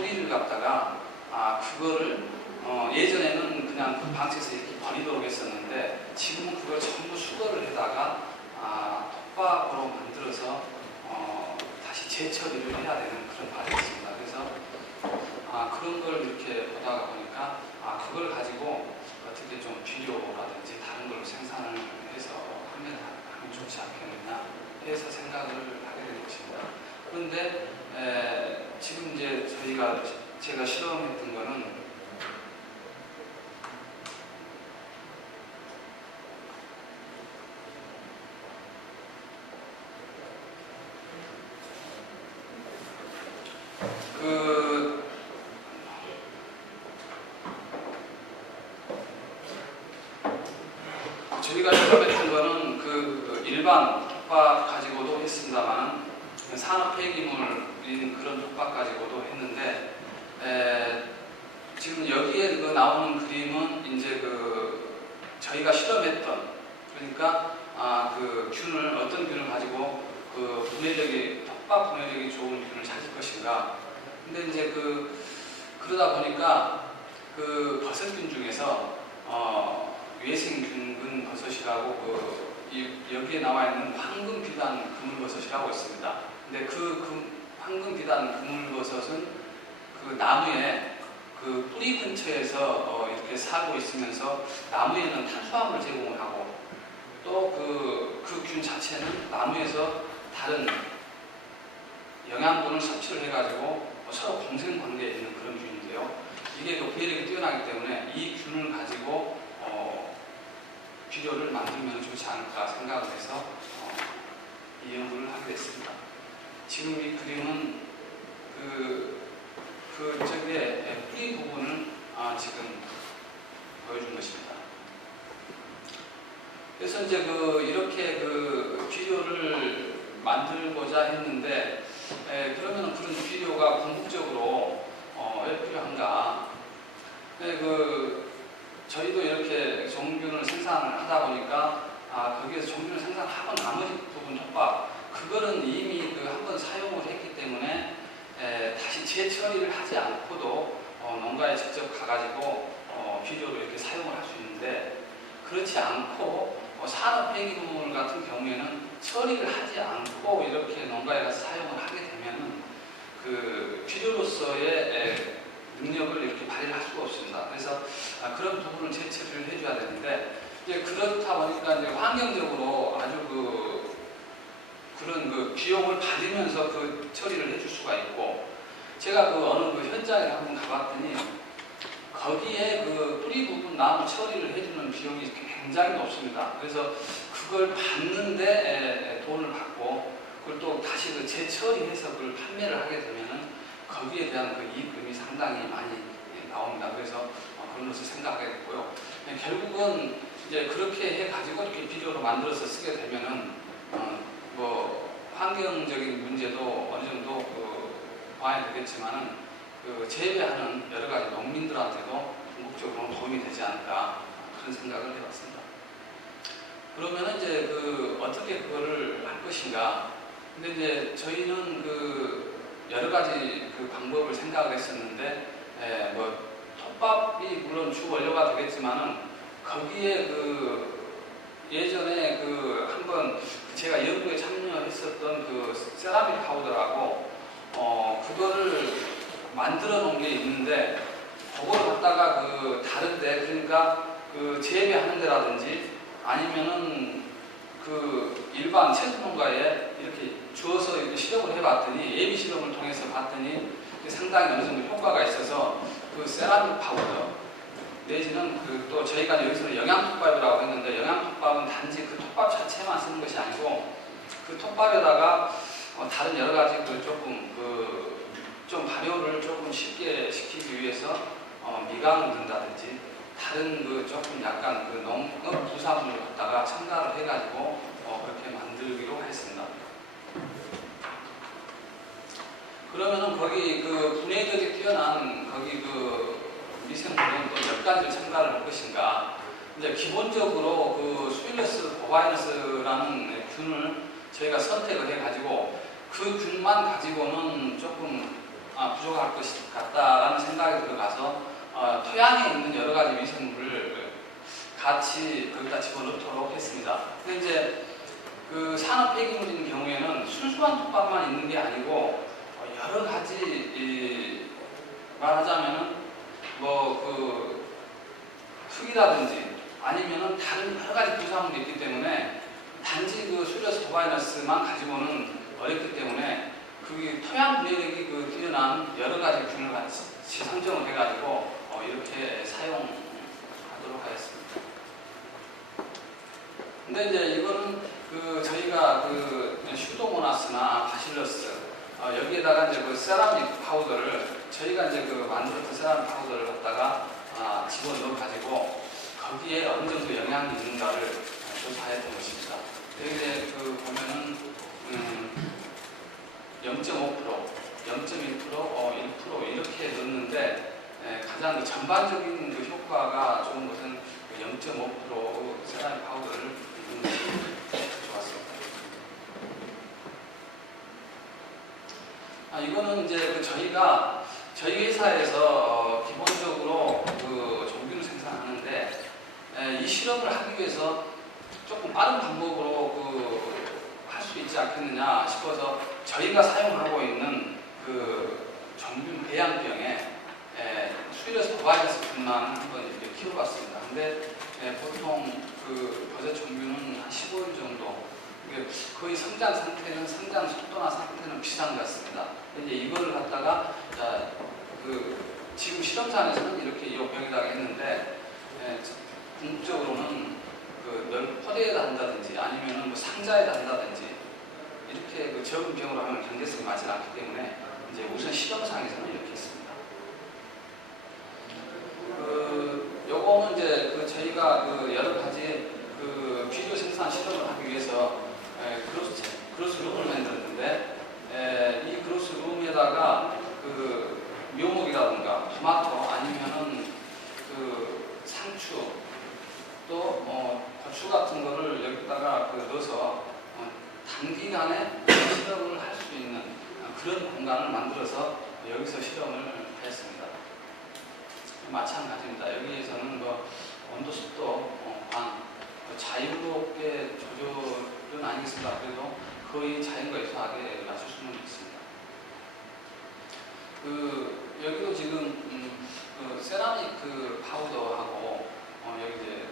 뿌리를 갖다가 그거를 예전에는 그냥 그 방치해서 이렇게 버리도록 했었는데 지금은 그걸 전부 수거를 해다가 톱밥으로 만들어서 다시 재처리를 해야 되는 그런 과정이 있습니다. 그래서 그런 걸 이렇게 보다가 보니까 그걸 가지고 어떻게 좀 비료라든지 다른 걸로 생산을 해서 하면 좋지 않겠느냐 해서 생각을 하게 된 것입니다. 그런데 지금 이제 제가 실험했던 거는 저희가 실험했던 거는 그 일반 톱밥 가지고도 했습니다만 산업 폐기물인 그런 톱밥 가지고도 했는데 지금 여기에 나오는 그림은 이제 저희가 실험했던 그러니까 그 균을 어떤 균을 가지고 톱밥 분해력이 좋은 균을 찾을 것인가. 근데 이제 그러다 보니까 그 버섯균 중에서 외생균근 버섯이라고 여기에 나와 있는 황금비단 그물버섯이라고 있습니다. 근데 황금비단 그물버섯은 그 나무에 그 뿌리 근처에서 이렇게 살고 있으면서 나무에는 탄수화물을 제공을 하고 또 그 균 자체는 나무에서 다른 영양분을 섭취를 해가지고 서로 공생 관계에 있는 그런 균인데요. 이게 분해력이 뛰어나기 때문에 이 균을 가지고 비료를 만들면 좋지 않을까 생각을 해서 이 연구를 하게 됐습니다. 지금 이 그림은 저기에 뿌리 부분을 지금 보여준 것입니다. 그래서 이제 이렇게 비료를 만들고자 했는데 그러면 그런 비료가 궁극적으로 왜 필요한가? 저희도 이렇게 종균을 생산을 하다 보니까 거기에서 종균을 생산하고 나머지 부분 톱밥 그거는 이미 한번 사용을 했기 때문에 다시 재처리를 하지 않고도 농가에 직접 가가지고 비료로 이렇게 사용을 할 수 있는데 그렇지 않고 산업 폐기물 같은 경우에는 처리를 하지 않고 이렇게 농가에 가서 사용을 하게 되면은 그 비료로서의 능력을 이렇게 발휘를 할 수가 없습니다. 그래서 그런 부분을 재처리를 해줘야 되는데 이제 그렇다 보니까 이제 환경적으로 아주 그런 비용을 받으면서 처리를 해줄 수가 있고 제가 어느 현장에 한번 가봤더니 거기에 뿌리 부분 나무 처리를 해주는 비용이 굉장히 높습니다. 그래서 그걸 받는데 돈을 받고 그걸 또 다시 재처리해서 그걸 판매를 하게 되면은 거기에 대한 이익금이 상당히 많이 나옵니다. 그래서 그런 것을 생각하게 됐고요. 결국은 이제 그렇게 해가지고 이렇게 비료로 만들어서 쓰게 되면은 환경적인 문제도 어느 정도 봐야 되겠지만은 재배하는 여러 가지 농민들한테도 궁극적으로 도움이 되지 않을까 그런 생각을 해봤습니다. 그러면은 이제 어떻게 그거를 할 것인가? 근데 이제 저희는 여러 가지 방법을 생각을 했었는데 톱밥이 물론 주 원료가 되겠지만은 거기에 예전에 한번 제가 연구에 참여했었던 세라믹 파우더라고 그거를 만들어 놓은 게 있는데 그걸 갖다가 다른데 그러니까 재배하는 데라든지 아니면은 일반 채소농가에 이렇게 주어서 이렇게 실험을 해봤더니 예비 실험을 통해서 봤더니 상당히 어느 정도 효과가 있어서 세라믹 파우더 내지는 또 저희가 여기서는 영양톱밥이라고 했는데 영양톱밥은 단지 톱밥 자체만 쓰는 것이 아니고 톱밥에다가 다른 여러 가지 좀 발효를 조금 쉽게 시키기 위해서 미강을 넣는다든지 다른 조금 약간 농업 부산물을 갖다가 첨가를 해가지고 그렇게 만들기로 했습니다. 그러면은 거기 분해력이 뛰어난 거기 미생물은 또 몇 가지를 첨가를 할 것인가? 이제 기본적으로 수일러스 보바이너스라는 균을 저희가 선택을 해가지고 그 균만 가지고는 조금 부족할 것 같다라는 생각이 들어가서 토양에 있는 여러 가지 미생물을 같이 거기다 집어넣도록 했습니다. 근데 이제 그 산업 폐기물인 경우에는 순수한 톱밥만 있는 게 아니고 여러 가지 말하자면은 뭐 그 흙이라든지 아니면은 다른 여러 가지 부산물이 있기 때문에 단지 그 수리어스 토바이너스만 가지고는 어렵기 때문에 그 토양 분해력이 그 뛰어난 여러 가지 균을 같이 지상정을 해가지고 이렇게 사용하도록 하였습니다. 근데 이제 이거는 그 저희가 그 슈도모나스나 바실러스 여기에다가 이제 그 세라믹 파우더를 저희가 이제 그 만들었던 세라믹 파우더를 갖다가 집어넣어 가지고 거기에 어느 정도 영향이 있는가를 조사했던 것입니다. 여기 그 보면은 0.5%, 0.1%, 1% 이렇게 넣는데 가장 그 전반적인 그 효과가 좋은 것은 0.5% 세라믹 파우더를 넣는 것이 좋았습니다. 이거는 이제 그 저희 회사에서 기본적으로 그 종균을 생산하는데 이 실험을 하기 위해서 조금 빠른 방법으로 할 수 있지 않겠느냐 싶어서 저희가 사용하고 있는 그 종균 배양병에 수일에서 도바이러스균만 한번 이렇게 키워봤습니다. 근데 보통 그 버섯 종균은 한 15일 정도 거의 성장 상태는 성장 속도나 상태는 비슷한 것 같습니다. 이제 이거를 갖다가 지금 실험상에서는 이렇게 이 병에다가 했는데 궁극적으로는 그 포대에다 한다든지 아니면은 뭐 상자에다 한다든지 이렇게 그 적은 병으로 하면 경제성이 맞지 않기 때문에 이제 우선 실험상에서는 이렇게 했습니다. 요거는 이제 저희가 여러 가지 비료 생산 실험을 하기 위해서 그로스룸을 만들었는데 이 그로스룸에다가 묘목이라든가 토마토 아니면은 상추 또 고추 같은 거를 여기다가 넣어서 단기간에 실험을 할 수 있는 그런 공간을 만들어서 여기서 실험을 했습니다. 마찬가지입니다. 여기에서는 온도, 습도, 방 자유롭게 조절은 아니겠습니다. 그래도 거의 자연과 유사하게 맞출 수는 있습니다. 여기도 지금 세라믹 파우더하고 여기 이제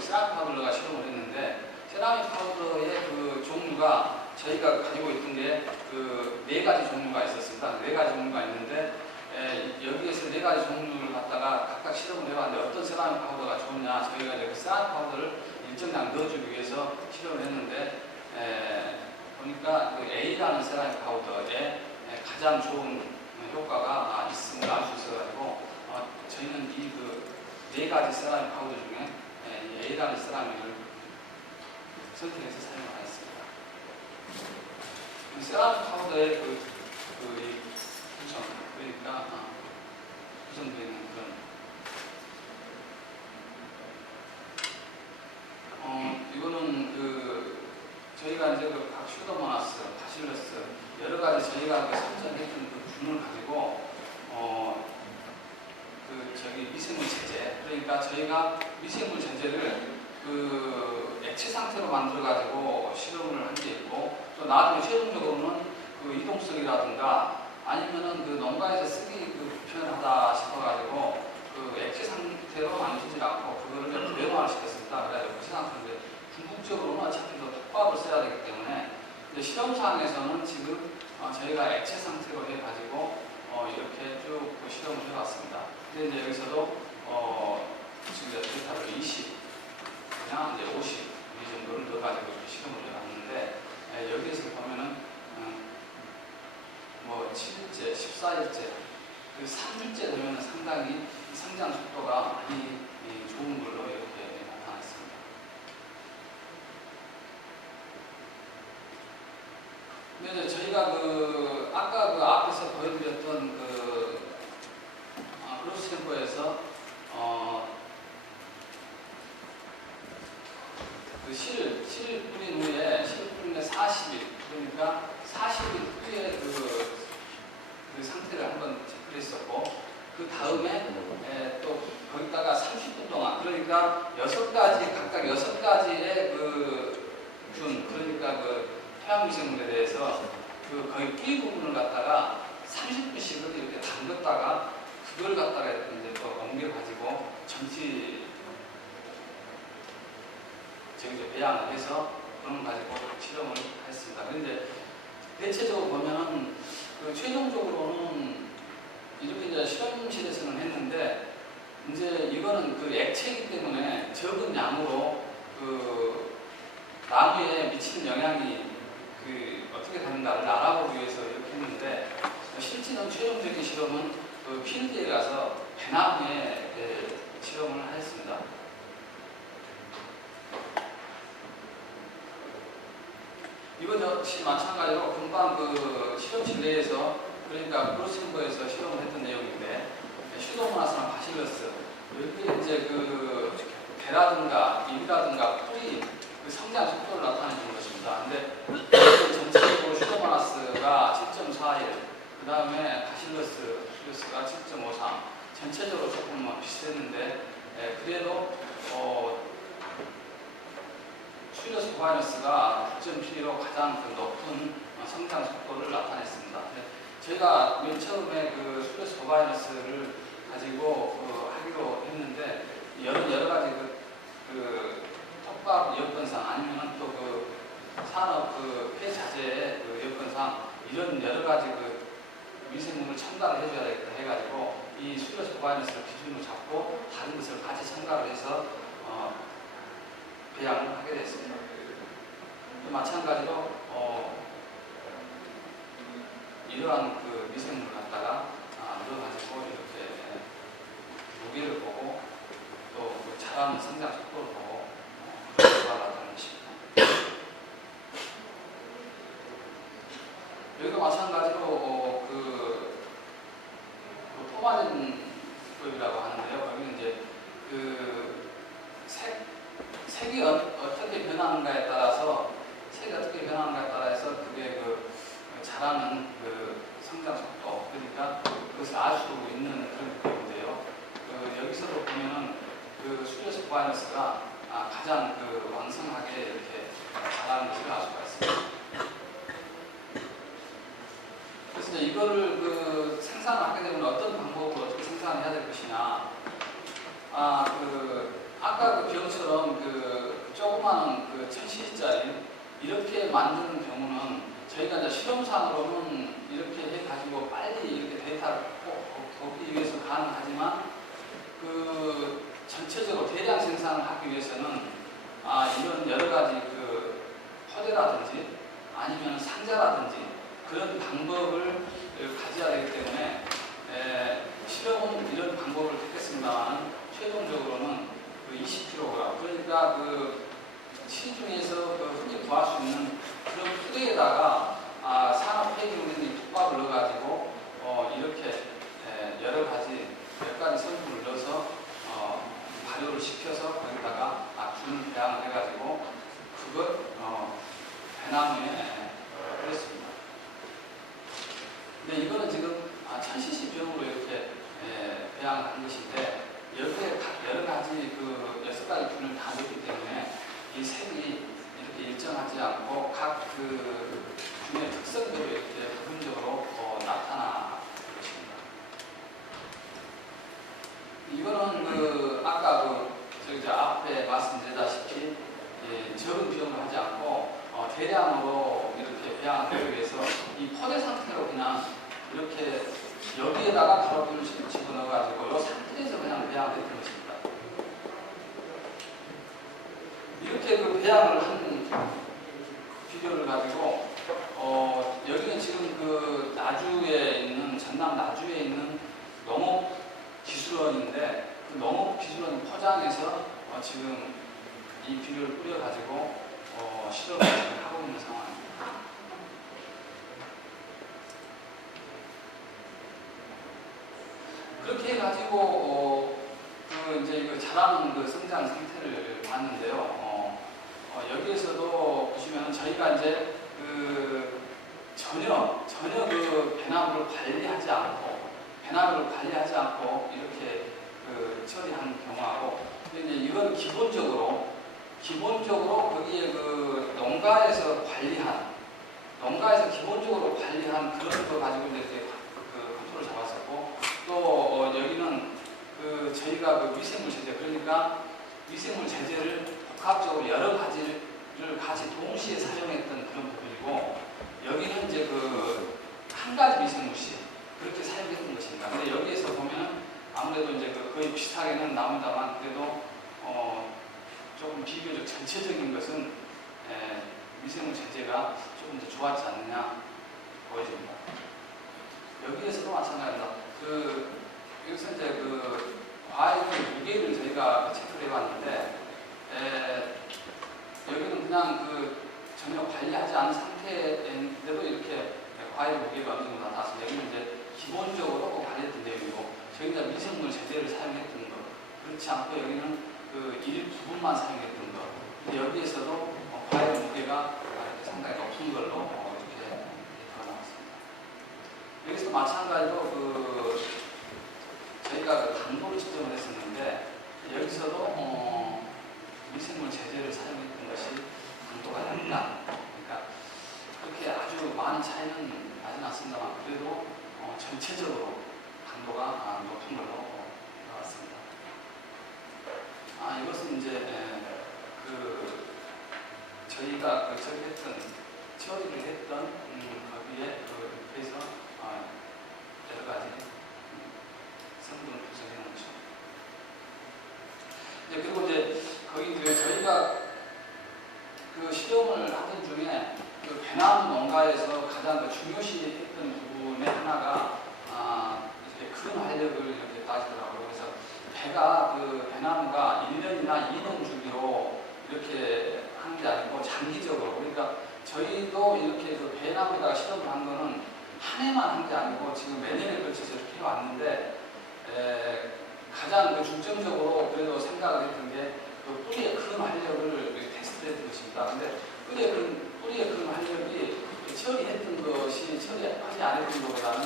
세라믹 파우더가 실험을 했는데 세라믹 파우더의 종류가 저희가 가지고 있던 게 4가지 종류가 있었습니다. 4가지 종류가 있는데 여기에서 4가지 종류를 갖다가 각각 실험을 해봤는데 어떤 세라믹 파우더가 좋으냐 저희가 이제 세라믹 파우더를 일정량 넣어주기 위해서 실험을 했는데 보니까 A라는 세라믹 파우더에 가장 좋은 효과가 있음을 알 수 있어가지고 저희는 이 4가지 세라믹 파우더 중에 A라는 세라믹을 선택해서 사용하였습니다. 세라믹 파우더의 구성, 그러니까 구성되어 있는 그런 이거는 저희가 이제 각 슈도모나스, 바실러스 여러 가지 저희가 선전했던 균을 가지고 미생물 제제, 그러니까 저희가 미생물 제제를 액체 상태로 만들어 가지고 실험을 한 게 있고 또 나중에 최종적으로는 이동성이라든가 아니면은 농가에서 쓰기 불편하다 싶어가지고 액체 상태로 만들지 않고 그거를 매너화를 시켰습니다. 그래서 그 상태인데 궁극적으로는 어차피 톱밥을 써야 되기 때문에 실험상에서는 지금 저희가 액체 상태로 해가지고 이렇게 쭉 실험을 해봤습니다. 근데 이제 여기서도 지금 데이터를 20, 그냥 이제 50 이 정도를 넣어가지고 이렇게 실험을 해봤는데 여기에서 보면은 7일째, 14일째, 3일째 되면 상당히 성장 속도가 많이 좋은 걸로 이렇게 나타났습니다. 근데 이제 저희가 아까 앞에서 보여드렸던 크로스 템포에서 실을 뿌린 후에 40일, 그러니까 40일 후에 다음에 또 거기다가 30분 동안, 그러니까 각각 6가지의 균, 그러니까 토양미생물에 대해서 거의 뿌리 부분을 갖다가 30분씩을 이렇게 담갔다가 그걸 갖다가 이제 또 옮겨가지고 전지 저기 배양을 해서 그런 가지고 실험을 했습니다. 그런데 대체적으로 보면은 최종적으로는 이렇게 이제 실험실에서는 했는데 이제 이거는 액체이기 때문에 적은 양으로 나무에 미치는 영향이 어떻게 되는가를 알아보기 위해서 이렇게 했는데 실제는 최종적인 실험은 필드에 가서 배나무에 실험을 했습니다. 이거 역시 마찬가지로 금방 실험실 내에서, 그러니까 브로싱버에서 실험을 했던 내용인데 슈도모나스나 바실러스, 여기 이제 배라든가 잎이라든가 뿌리 성장 속도를 나타내는 것입니다. 근데 전체적으로 슈도모나스가 7.41, 그 다음에 바실러스가 7.53, 전체적으로 조금 비슷했는데 그래도 슈도스 바이너스가 9.72로 가장 높은 성장 속도를 나타냈습니다. 저희가 맨 처음에 슈도스 바이너스를 가지고 하기로 했는데 여러 가지 톱밥 여건상 아니면 또 산업 폐자재의 여건상 이런 여러 가지 미생물을 첨가를 해줘야 되겠다 해가지고 이 슈도스 바이너스를 기준으로 잡고 다른 것을 같이 첨가를 해서 배양을 하게 됐습니다. 마찬가지로 이러한 미생물을 갖다가 넣어가지고 이렇게 무게를 보고 또 자라는 성장 속도를 보고 결과를 것입니다. 여기도 마찬가지로 토마젠법이라고 하는데요. 여기는 이제 색이 어떻게 변하는가에 따라서 그게 자라는 성장 속도, 그러니까 그것을 알 수 있는 그런 법인데요. 여기서도 보면은 슈도스 바이너스가 가장 왕성하게 이렇게 자라는 것을 알 수가 있습니다. 그래서 이제 이거를 생산을 하게 되면 어떤 방법으로 어떻게 생산해야 될 것이냐. 아까 병처럼 조그마한 1000cc짜리 이렇게 만드는 경우는 저희가 이제 실험상으로는 이렇게 해가지고 빨리 이렇게 데이터를 보기 위해서 가능하지만 전체적으로 대량 생산을 하기 위해서는 이런 여러 가지 포대라든지 아니면 상자라든지 그런 방법을 가져야 되기 때문에 실험은 이런 방법을 택했습니다만 최종적으로는 20kg, 그러니까 시중에서 흔히 구할 수 있는 그런 푸대에다가 산업 폐기물인 톱밥을 넣어가지고 이렇게 여러 가지 몇 가지 성분을 넣어서 발효를 시켜서 거기다가 균 배양을 해가지고 그걸 배나무에 뿌렸습니다. 근데 이거는 지금 1000cc 병으로 이렇게 배양을 한 것인데 여기에 여러 가지 6가지 균을 다 넣기 때문에 이 색이 이렇게 일정하지 않고 각 균의 특성대로 이렇게 부분적으로 나타나는 것입니다. 이거는 아까 저기 앞에 말씀드렸다시피 적은 비용을 하지 않고 대량으로 이렇게 배양을 하기 위해서 이 포대 상태로 그냥 이렇게 여기에다가 가로등을 집어넣어가지고 이 상태에서 그냥 배양을 했던 것입니다. 이렇게 배양을 한 비료를 가지고 여기는 지금 나주에 있는 전남 나주에 있는 농업 기술원인데 그 농업 기술원 포장해서 지금 이 비료를 뿌려가지고 실험을 하고 있는 상황입니다. 그렇게 해가지고 이제 이거 자라는 성장 상태를 봤는데요. 여기에서도 보시면 저희가 이제 전혀 배나무를 관리하지 않고 배나무를 관리하지 않고 이렇게 처리하는 경우하고, 이제 이건 기본적으로 거기에 농가에서 기본적으로 관리한 그런 거 가지고 이제 컨트롤을 잡았었고, 또 여기는 저희가 미생물 제재, 그러니까 미생물 제재를 복합적으로 여러 가지를 같이 동시에 사용했던 그런 부분이고, 여기는 이제 한 가지 미생물씩 그렇게 사용했던 것입니다. 근데 여기에서 보면 아무래도 이제 거의 비슷하게는 나옵니다만, 그래도 조금 비교적 전체적인 것은 미생물 제재가 조금 더 좋았지 않느냐 보여집니다. 여기에서도 마찬가지입니다. 여기서 이제 과일의 무게를 저희가 체크를 해봤는데, 여기는 그냥 전혀 관리하지 않은 상태인데도 이렇게 과일 무게가 어느 정도 나타났습니다. 여기는 이제 기본적으로 관리했던 내용이고, 저희가 미생물 제재를 사용했던 것, 그렇지 않고 여기는 일부분만 사용했던 것. 근데 여기에서도 과일 무게가 상당히 높은 걸로 이렇게 드러나왔습니다. 여기서 마찬가지로 저희가 당도를 측정을 했었는데, 여기서도 미생물 제재를 사용했던 것이 당도가 낮다. 그러니까 그렇게 아주 많은 차이는 나진 않습니다만, 그래도 전체적으로 당도가 높은 걸로 나왔습니다. 이것은 이제 저희가 처리를 했던 거기에 그래서 여러 가지 성분을 분석해 놓죠. 그리고 이제 거기 저희가 실험을 하던 중에 배나무 농가에서 가장 중요시했던 부분의 하나가 이렇게 큰 활력을 이렇게 따지더라고요. 그래서 배나무가 1년이나 2년 주기로 이렇게 하는 게 아니고 장기적으로, 그러니까 저희도 이렇게 배나무에다가 실험을 한 거는 한 해만 한 게 아니고 지금 몇 년에 걸쳐서 이렇게 해왔는데, 가장 중점적으로 그래도 생각을 했던 게 뿌리의 큰 활력을 테스트를 했던 것입니다. 근데 뿌리의 큰 활력이 처리했던 것이 처리하지 않았던 것보다는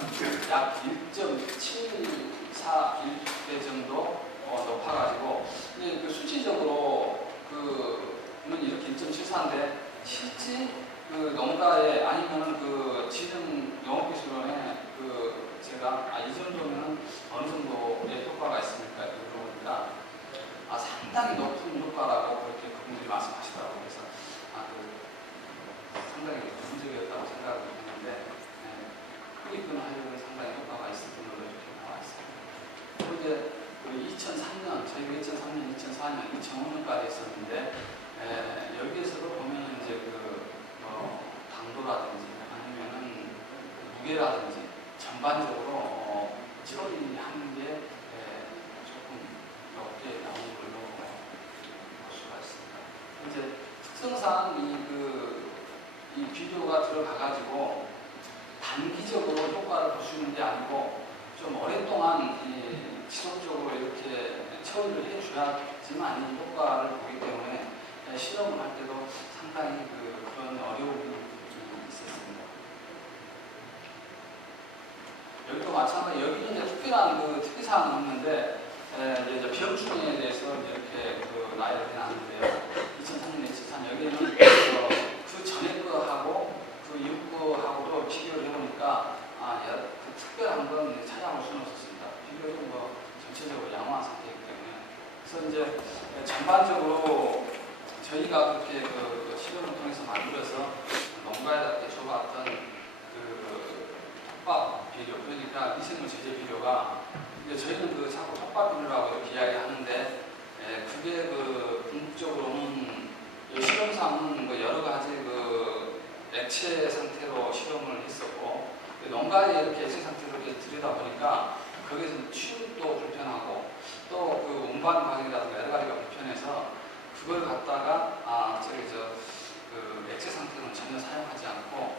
약 1.741배 정도 높아가지고, 근데 수치적으로 이렇게 1.74인데 실제 농가에 아니면은 지능 농업기술원에 제가 이 정도면 어느 정도의 효과가 있습니까? 이렇게 물어보니까 상당히 높은 효과라고 그렇게 그분들이 말씀하시더라고요. 그래서 상당히 긍정적이었다고 생각을 했는데, 뿌리 끄는 활력은 상당히 효과가 있었던 걸로 이렇게 나와 있습니다. 그리고 이제 2003년, 저희가 2003년, 2004년, 2005년까지 했었는데, 여기에서도 보면 이제 당도라든지 아니면은 무게라든지 전반적으로 처리하는 게 조금 높게 나오는 걸로 볼 수가 있습니다. 이제 특성상 이 비료가 들어가가지고 단기적으로 효과를 볼 수 있는 게 아니고 좀 오랫동안 지속적으로 이렇게 처리를 해줘야지만 이 효과를 보기 때문에 실험을 할 때도 상당히 그런 어려움이 있었습니다. 여기도 마찬가지, 여기는 이제 특별한 특이사항은 없는데, 이제 병충해에 대해서 이렇게 나열을 해놨는데요. 2003년, 2004년, 여기는 그 전에 거하고 그 이후 거하고도 비교를 해보니까, 특별한 건 찾아볼 수는 없었습니다. 비교는 전체적으로 양호한 상태이기 때문에. 그래서 이제 전반적으로 저희가 그렇게 실험을 통해서 만들어서 농가에다 줘봤던 톱밥 비료, 그러니까 미생물 제재 비료가, 이제 저희는 자꾸 톱밥 비료라고 이렇게 이야기하는데, 그게 궁극적으로는 실험상은 여러 가지 액체 상태로 실험을 했었고, 농가에 이렇게 액체 상태로 이렇게 들여다보니까 거기에서 취급도 불편하고 또 운반 과정이라든가 여러 가지가 불편해서 그걸 갖다가 액체 상태는 전혀 사용하지 않고